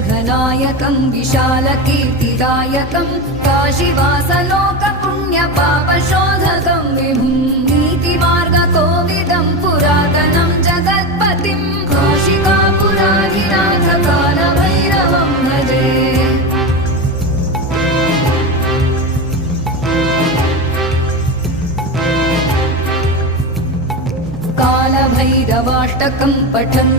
शङ्खनायकं विशालकीर्तिदायकं काशीवासलोकपुण्यपापशोधकं विभुं नीतिमार्गकोविदं पुरातनं जगत्पतिं काशिकापुराधिनाथ कालभैरवं भजे। कालभैरवाष्टकं पठन्